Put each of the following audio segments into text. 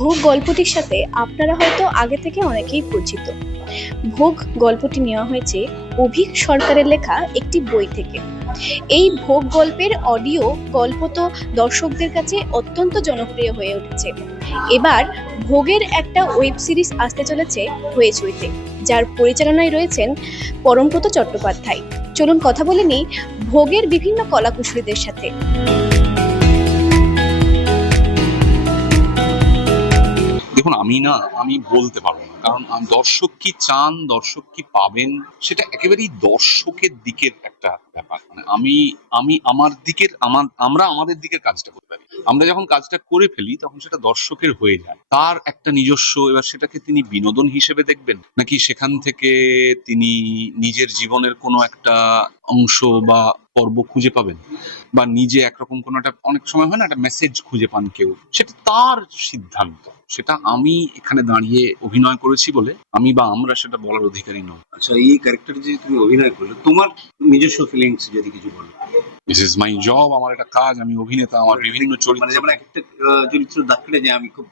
ভোগ গল্পটির সাথে আপনারা হয়তো আগে থেকে অনেকেই পরিচিত। ভোগ গল্পটি নেওয়া হয়েছে অভীক সরকারের লেখা একটি বই থেকে। এই ভোগ গল্পের অডিও গল্প তো দর্শকদের কাছে অত্যন্ত জনপ্রিয় হয়ে উঠেছে। এবার ভোগের একটা ওয়েব সিরিজ আসতে চলেছে হইচইতে, যার পরিচালনায় রয়েছেন পরমব্রত চট্টোপাধ্যায়। চলুন কথা বলে নিই ভোগের বিভিন্ন কলাকুশলীদের সাথে। দেখুন, আমি বলতে পারবো না, কারণ দর্শক কি চান, দর্শক কি পাবেন, সেটা একেবারেই দর্শকের দিকের একটা ব্যাপার। মানে আমি আমরা আমাদের দিকের কাজটা করতে পারি। আমরা যখন কাজটা করে ফেলি তখন সেটা দর্শকের হয়ে যায়, তার একটা নিজস্ব। এবার সেটাকে তিনি বিনোদন হিসেবে দেখবেন, নাকি সেখান থেকে তিনি নিজের জীবনের কোনো একটা অংশ বা পর্ব খুঁজে পাবেন, বা নিজে একরকম কোনো একটা, অনেক সময় হয় না, একটা মেসেজ খুঁজে পান কেউ, সেটা তার সিদ্ধান্ত। সেটা আমি এখানে দাঁড়িয়ে অভিনয় করেছি বলে আমরা সেটা বলার অধিকারী নই। আচ্ছা, এই ক্যারেক্টারে যে তুমি অভিনয় করলে, তোমার নিজস্ব ফিলিংস যদি কিছু বলো। দিস ইজ মাই জব, আমার একটা কাজ, আমি অভিনেতা, আমার বিভিন্ন মানে চরিত্র। যেমন একটা চরিত্র দাগ যে আমি খুব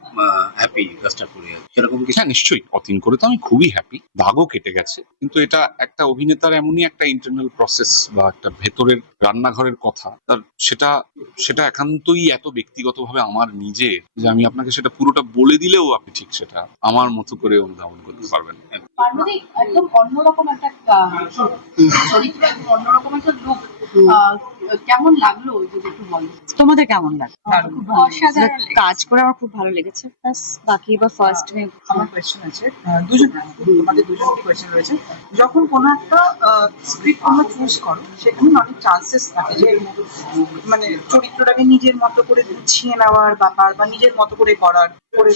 হ্যাপি কাজটা করে, সেরকম কিছু? হ্যাঁ, নিশ্চয়ই। অতীন করে তো আমি খুবই হ্যাপি, দাগও কেটে গেছে। কিন্তু এটা একটা অভিনেতার এমনই একটা ইন্টারনাল প্রসেস বা একটা ভেতরের রান্নাঘরের কথা, তার সেটা সেটা একান্তই এত ব্যক্তিগতভাবে আমার নিজের, যে আমি আপনাকে সেটা পুরোটা বলে দিলেও আপনি ঠিক সেটা আমার মতো করে অনুধাবন করতে পারবেন। পার্বতী একদম অন্যরকম একটা চরিত্র, একদম অন্যরকম একটা লুক। কেমন লাগলো যদি একটু বলো? তোমাদের কেমন লাগে? খুব অসাধারণ লেগেছে। কাজ করে আমার খুব ভালো লেগেছে। প্লাস বাকি বা ফার্স্ট মে আমার কোয়েশ্চেন আছে, তোমাদের দুজনেরই কোয়েশ্চেন রয়েছে। যখন কোনো একটা স্ক্রিপ্ট তোমরা চুজ করো, সেখানে অনেক চান্সেস থাকে যে মানে চরিত্রটাকে নিজের মতো করে গুছিয়ে নেওয়ার ব্যাপার বা নিজের মতো করে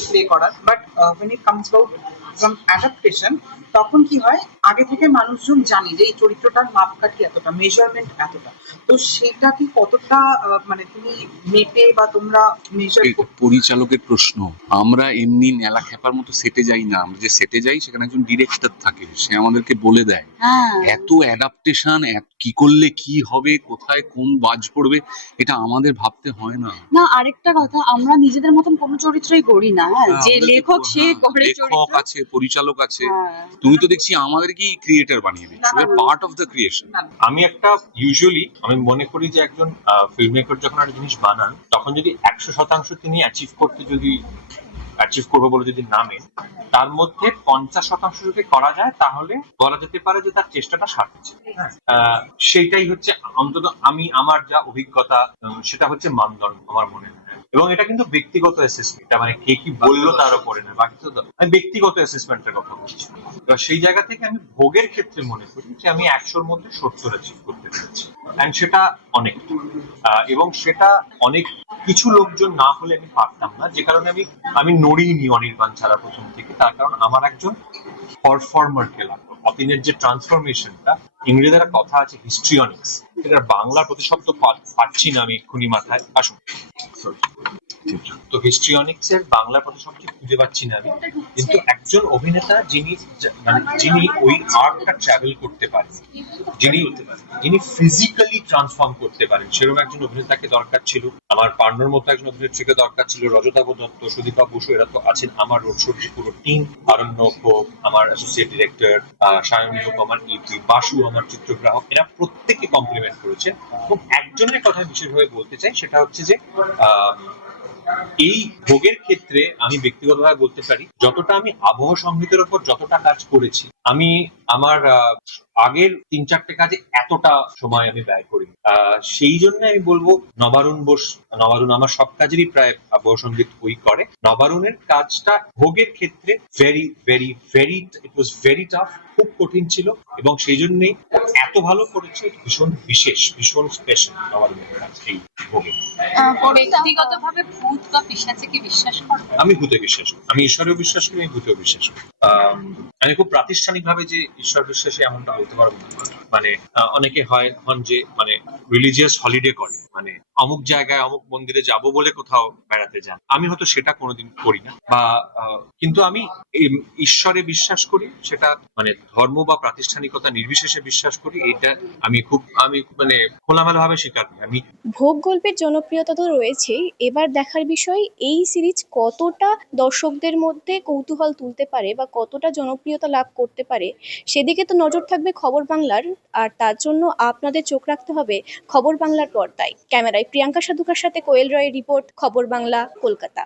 প্লে করার, but when it comes about from adaptation, তখন কি হয়, আগে থেকে মানুষজন জানে যে এই চরিত্রটার মাপকাঠি এতটা, মেজারমেন্ট এতটা, তো সেটা কি কতটা মানে তুমি মেপে বা তোমরা মেজার? এটা পরিচালকের প্রশ্ন। আমরা এমনি নেলা খেপার মতো সেটে যাই না। আমরা যে সেটে যাই সেখানে একজন ডিরেক্টর থাকে, সে আমাদেরকে বলে দেয় এত অ্যাডাপ্টেশন, কি করলে কি হবে, কোথায় কোন বাজ পড়বে, এটা আমাদের ভাবতে হয় না। না, আরেকটা কথা, আমরা নিজেদের মতন কোনো চরিত্রই করি না। হ্যাঁ, যে আমাদের লেখক সে করে লেখক চরিত্র। আছে, পরিচালক আছে। হ্যাঁ। তুমি তো দেখছি আমাদেরকেই ক্রিয়েটর বানিয়ে দিচ্ছ, পার্ট অফ দ্য ক্রিয়েশন। আমি আমি মনে করি যে একজন ফিল্ম মেকার যখন একটা জিনিস বানান, তখন যদি 100% তিনি অ্যাচিভ করবো বলে যদি নামেন, তার মধ্যে 50% যদি করা যায়, তাহলে বলা যেতে পারে যে তার চেষ্টাটা সার্থক। সেইটাই হচ্ছে, অন্তত আমার যা অভিজ্ঞতা, সেটা হচ্ছে মানদণ্ড আমার মনে হয়। এবং এটা কিন্তু ব্যক্তিগত অ্যাসেসমেন্ট, মানে কে কি বললো তার উপরে না, বাকি তো আমি ব্যক্তিগত অ্যাসেসমেন্টের কথা বলছি। এবার সেই জায়গা থেকে আমি ভোগের ক্ষেত্রে মনে করি যে আমি 100-র মধ্যে 70 অ্যাচিভ করতে পেরেছি, এন্ড সেটা অনেকটা। এবং সেটা অনেক কিছু লোকজন না হলে আমি পারতাম না, যে কারণে আমি নড়িনি অনির্বাণ ছাড়া প্রথম থেকে। তার কারণ আমার একজন পারফর্মারকে লাগলো। অতীনের যে ট্রান্সফরমেশনটা, ইংরেজিতে একটা কথা আছে হিস্ট্রিয়নিক্স, এটার বাংলার প্রতিশব্দ পাচ্ছি না আমি এক্ষুনি মাথায়। আসুন, তো হিস্ট্রিয়নিক্স এর বাংলা প্রতিশব্দ খুঁজে পাচ্ছি না আমি, কিন্তু একজন অভিনেতা যিনি ওই আর্টটা ট্রাভেল করতে পারেন, যিনি ফিজিক্যালি ট্রান্সফর্ম করতে পারেন, সেরকম একজন অভিনেতাকে দরকার ছিল। আমার পার্টনার মতো একজন অভিনেত্রীকে দরকার ছিল। রজতাভ দত্ত, সুদীপা বসু, এরা তো আছেন আমার রোড শোর যে পুরো টিম। আরণ্যক হোক আমার অ্যাসোসিয়েট ডিরেক্টর, সায়নী হোক আমার ইপি, বাসু আমার চিত্রগ্রাহক, এরা প্রত্যেকে কমপ্লিমেন্ট করেছেন। এবং একজনের কথা বিশেষভাবে বলতে চাই, সেটা হচ্ছে যে এই ভোগের ক্ষেত্রে আমি ব্যক্তিগতভাবে বলতে পারি, যতটা আমি আবহ সংগীতের উপর যতটা কাজ করেছি, আমি আমার আগের 3-4টে কাজে এতটা সময় আমি ব্যয় করি। সেই জন্য আমি বলবো নবারুণ আমার সব কাজেরই প্রায় আবহ সংগীত ওই করে। নবারুণের কাজটা ভোগের ক্ষেত্রে very very very it was very tough, খুব কঠিন ছিল, এবং সেই জন্যই এত ভালো করেছে। ভীষণ বিশেষ, ভীষণ স্পেশাল নবারুণের কাজ এই ভোগে। ব্যক্তিগতভাবে ভূত বা পিশাচে কি বিশ্বাস করো? আমি ভূতে বিশ্বাস করি, আমি ঈশ্বরেও বিশ্বাস করি, আমি ভূতেও বিশ্বাস করি। আমি খুব প্রাতিষ্ঠানিক ভাবে যে ঈশ্বর বিশ্বাসী এমনটা বলতে পারবো না। মানে অনেকে হন যে মানে রিলিজিয়াস হলিডে করে, মানে অমুক জায়গায় অমুক মন্দিরে যাব বলে কোথাও বেড়াতে যান, আমি হয়তো সেটা কোনোদিন করি না, বা কিন্তু আমি ঈশ্বরে বিশ্বাস করি, সেটা মানে ধর্ম বা প্রাতিষ্ঠানিকতা নির্বিশেষে বিশ্বাস করি। এটা আমি মানে খোলামেলা ভাবে স্বীকার করি। আমি ভোগ গল্পের জনপ্রিয়তা তো রয়েছেই, এবার দেখার বিষয় এই সিরিজ কতটা দর্শকদের মধ্যে কৌতূহল তুলতে পারে বা কতটা জনপ্রিয়তা লাভ করতে পারে, সেদিকে তো নজর থাকবে খবর বাংলার। আর তার জন্য আপনাদের চোখ রাখতে হবে খবর বাংলার পর্দায়। ক্যামেরায় প্রিয়াঙ্কা সাধুকার সাথে কোয়েল রয়ের রিপোর্ট, খবর বাংলা, কলকাতা।